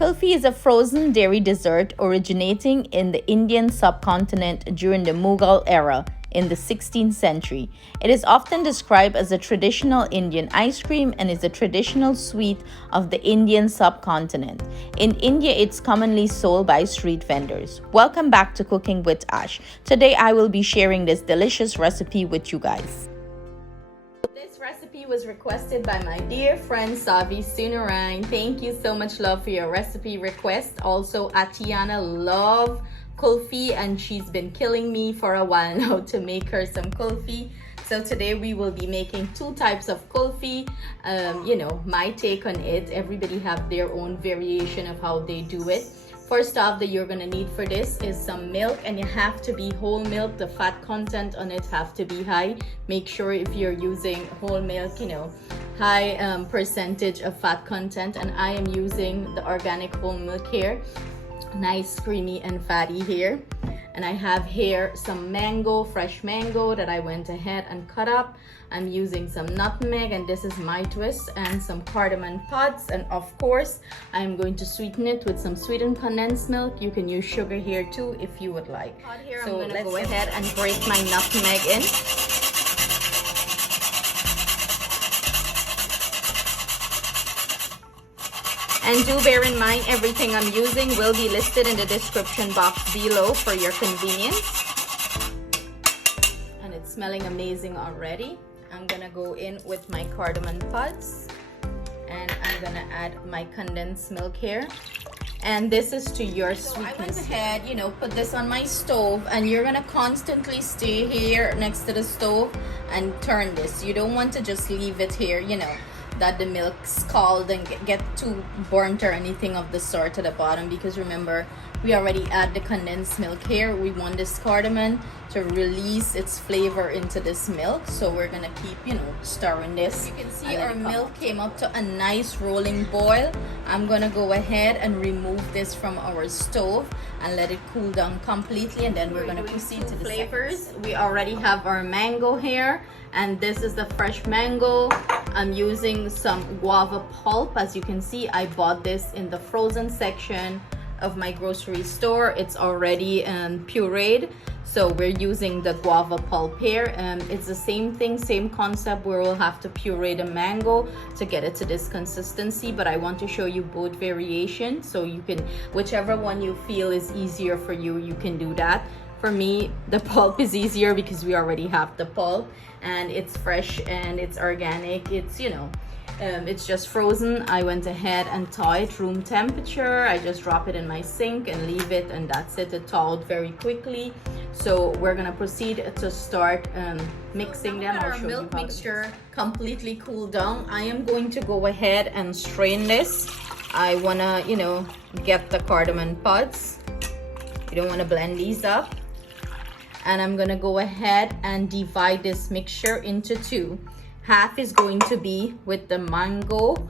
Kulfi is a frozen dairy dessert originating in the Indian subcontinent during the Mughal era in the 16th century. It is often described as a traditional Indian ice cream and is a traditional sweet of the Indian subcontinent. In India, it's commonly sold by street vendors. Welcome back to Cooking with Ash. Today, I will be sharing this delicious recipe with you guys. This recipe was requested by my dear friend Savi Sunarang. Thank you so much, love, for your recipe request. Also, Atiana love kulfi, and she's been killing me for a while now to make her some kulfi. So today we will be making two types of kulfi. My take on it. Everybody have their own variation of how they do it. First off, that you're gonna need for this is some milk, and you have to be whole milk. The fat content on it have to be high. Make sure if you're using whole milk, high percentage of fat content, and I am using the organic whole milk here. Nice, creamy and fatty here. And I have here some mango, fresh mango that I went ahead and cut up. I'm using some nutmeg, and this is my twist, and some cardamom pods, and of course I'm going to sweeten it with some sweetened condensed milk. You can use sugar here too if you would like. So let's go ahead and break my nutmeg in. And do bear in mind, everything I'm using will be listed in the description box below for your convenience. And it's smelling amazing already. I'm gonna go in with my cardamom pods, and I'm gonna add my condensed milk here. And this is to your sweetness. I went ahead, put this on my stove, and you're gonna constantly stay here next to the stove and turn this. You don't want to just leave it here, that the milk scald and get too burnt or anything of the sort at the bottom, because remember, we already add the condensed milk here. We want this cardamom to release its flavor into this milk, so we're gonna keep stirring this. You can see our milk came up to a nice rolling boil. I'm gonna go ahead and remove this from our stove and let it cool down completely, and then we're gonna proceed to the flavors. We already have our mango here, and this is the fresh mango. I'm using some guava pulp. As you can see, I bought this in the frozen section of my grocery store. It's already pureed, so we're using the guava pulp here. It's the same thing, same concept, where we'll have to puree the mango to get it to this consistency, but I want to show you both variations, so you can, whichever one you feel is easier for you, you can do that. For me, the pulp is easier because we already have the pulp, and it's fresh and it's organic. It's just frozen. I went ahead and thawed it room temperature. I just drop it in my sink and leave it, and that's it. It thawed very quickly. So we're gonna proceed to start mixing them. Our milk mixture completely cooled down. I am going to go ahead and strain this. I wanna, get the cardamom pods. You don't wanna blend these up. And I'm gonna go ahead and divide this mixture into two. Half is going to be with the mango,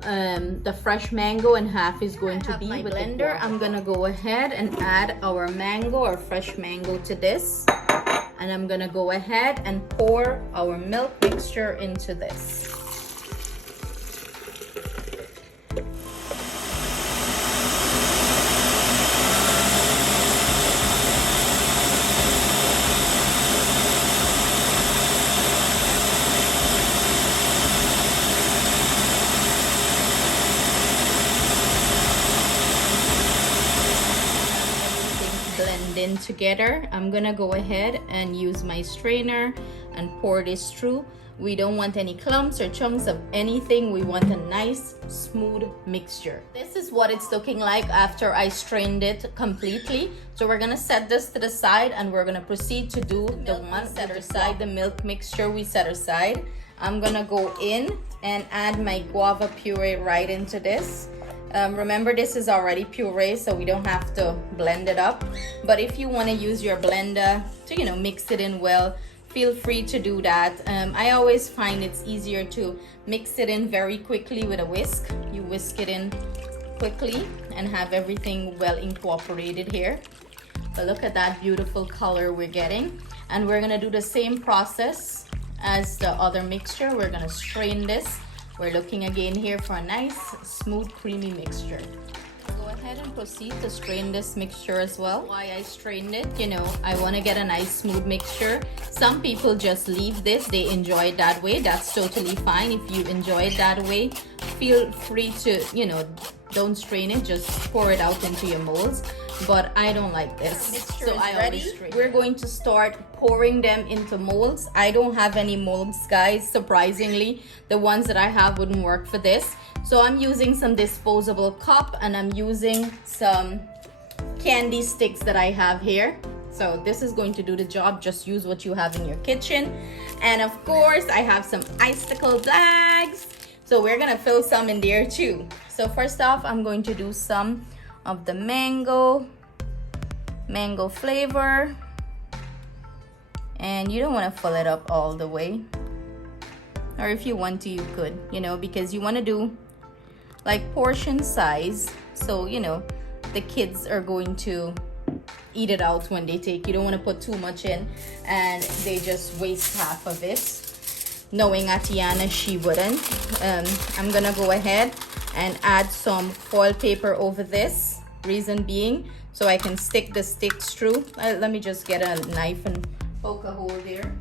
the fresh mango, and half is going to be with the blender. I'm gonna go ahead and add our mango, or fresh mango, to this, and I'm gonna go ahead and pour our milk mixture into this. Blend in together. I'm gonna go ahead and use my strainer and pour this through. We don't want any clumps or chunks of anything. We want a nice smooth mixture. This is what it's looking like after I strained it completely. So we're gonna set this to the side, and we're gonna proceed to do the one set aside, the milk mixture we set aside. I'm gonna go in and add my guava puree right into this. Remember, this is already puree, so we don't have to blend it up, but if you want to use your blender to mix it in well, feel free to do that. I always find it's easier to mix it in very quickly with a whisk. You whisk it in quickly and have everything well incorporated here. But look at that beautiful color we're getting, and we're gonna do the same process as the other mixture. We're gonna strain this. We're looking again here for a nice, smooth, creamy mixture. ahead and proceed to strain this mixture as well. Why I strained it, you know, I want to get a nice smooth mixture. Some people just leave this, they enjoy it that way. That's totally fine. If you enjoy it that way, feel free to, you know, don't strain it, just pour it out into your molds. But I don't like this, so I always strain. We're going to start pouring them into molds. I don't have any molds, guys. Surprisingly, the ones that I have wouldn't work for this. So I'm using some disposable cup, and I'm using some candy sticks that I have here. So this is going to do the job. Just use what you have in your kitchen. And of course, I have some icicle bags. So we're gonna fill some in there too. So first off, I'm going to do some of the mango flavor. And you don't want to fill it up all the way. Or if you want to, you could, you know, because you want to do like portion size. So, you know, the kids are going to eat it out when they take. You don't want to put too much in and they just waste half of it. Knowing Atiana, she wouldn't. I'm gonna go ahead and add some foil paper over this. Reason being, so I can stick the sticks through. Let me just get a knife and poke a hole there.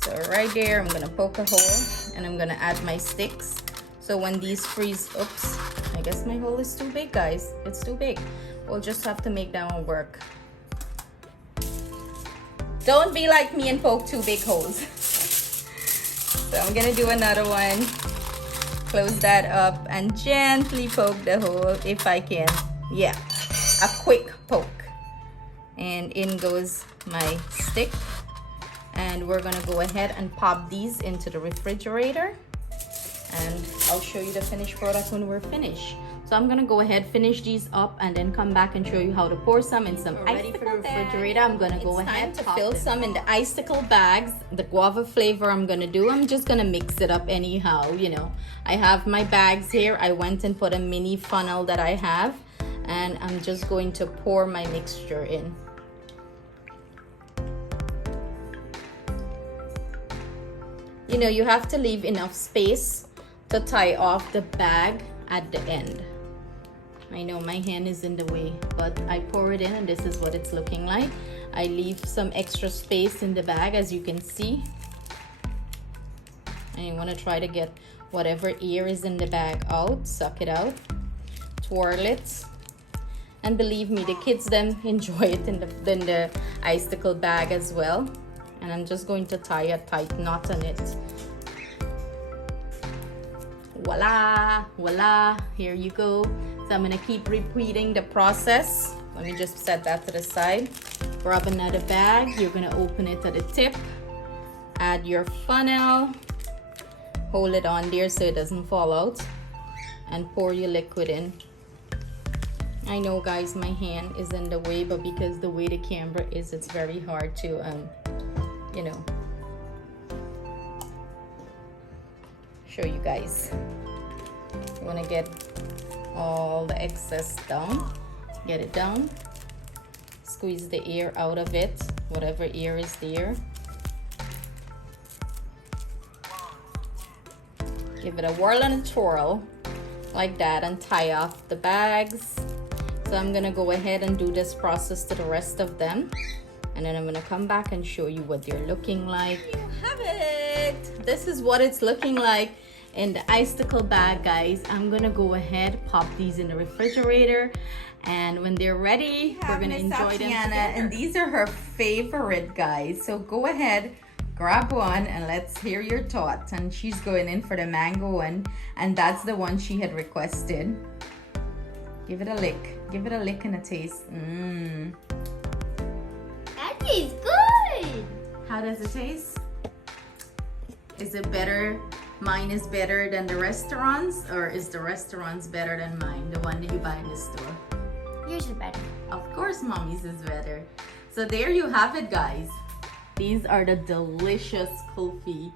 So right there, I'm gonna poke a hole and I'm gonna add my sticks. So when these freeze, oops, I guess my hole is too big, guys. It's too big. We'll just have to make that one work. Don't be like me and poke two big holes. So I'm gonna do another one. Close that up and gently poke the hole if I can. Yeah, a quick poke. And in goes my stick. And we're gonna go ahead and pop these into the refrigerator. And I'll show you the finished product when we're finished. So I'm gonna go ahead, finish these up, and then come back and show you how to pour some in some icicle refrigerator. I'm gonna go ahead to fill some in the icicle bags. The guava flavor I'm gonna do. I'm just gonna mix it up anyhow, you know. I have my bags here. I went and put a mini funnel that I have, and I'm just going to pour my mixture in. You know, you have to leave enough space to tie off the bag at the end. I know my hand is in the way, but I pour it in and this is what it's looking like. I leave some extra space in the bag, as you can see. And you want to try to get whatever air is in the bag out. Suck it out. Twirl it. And believe me, the kids then enjoy it in the icicle bag as well. And I'm just going to tie a tight knot on it. Voila, voila, here you go. So I'm gonna keep repeating the process. Let me just set that to the side. Grab another bag. You're gonna open it at the tip. Add your funnel. Hold it on there so it doesn't fall out. And pour your liquid in. I know, guys, my hand is in the way, but because the way the camera is, it's very hard to, you know, show you guys. You want to get all the excess down. Get it down. Squeeze the air out of it, whatever air is there. Give it a whirl and a twirl like that and tie off the bags. So I'm gonna go ahead and do this process to the rest of them, and then I'm gonna come back and show you what they're looking like. You have it. This is what it's looking like in the icicle bag, guys. I'm gonna go ahead, pop these in the refrigerator, and when they're ready, we're gonna enjoy them together. And these are her favorite, guys. So go ahead, grab one, and let's hear your thoughts. And she's going in for the mango one, and that's the one she had requested. Give it a lick. Give it a lick and a taste. Mmm. That tastes good. How does it taste? Is it better? Mine is better than the restaurants, or is the restaurants better than mine, the one that you buy in the store? Yours is better. Of course, mommy's is better. So there you have it, guys. These are the delicious kulfi.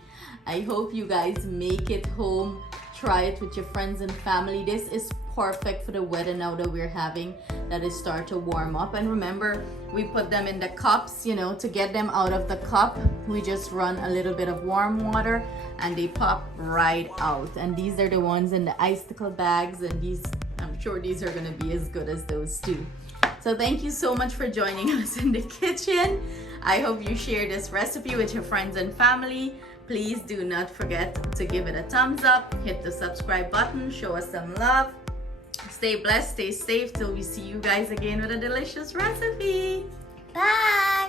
I hope you guys make it home. try it with your friends and family. This is perfect for the weather now that we're having, that it start to warm up. And remember, we put them in the cups, you know, to get them out of the cup we just run a little bit of warm water and they pop right out. And these are the ones in the icicle bags, and these, I'm sure these are going to be as good as those too. So thank you so much for joining us in the kitchen. I hope you share this recipe with your friends and family. Please do not forget to give it a thumbs up, hit the subscribe button, show us some love. Stay blessed, stay safe till we see you guys again with a delicious recipe. Bye.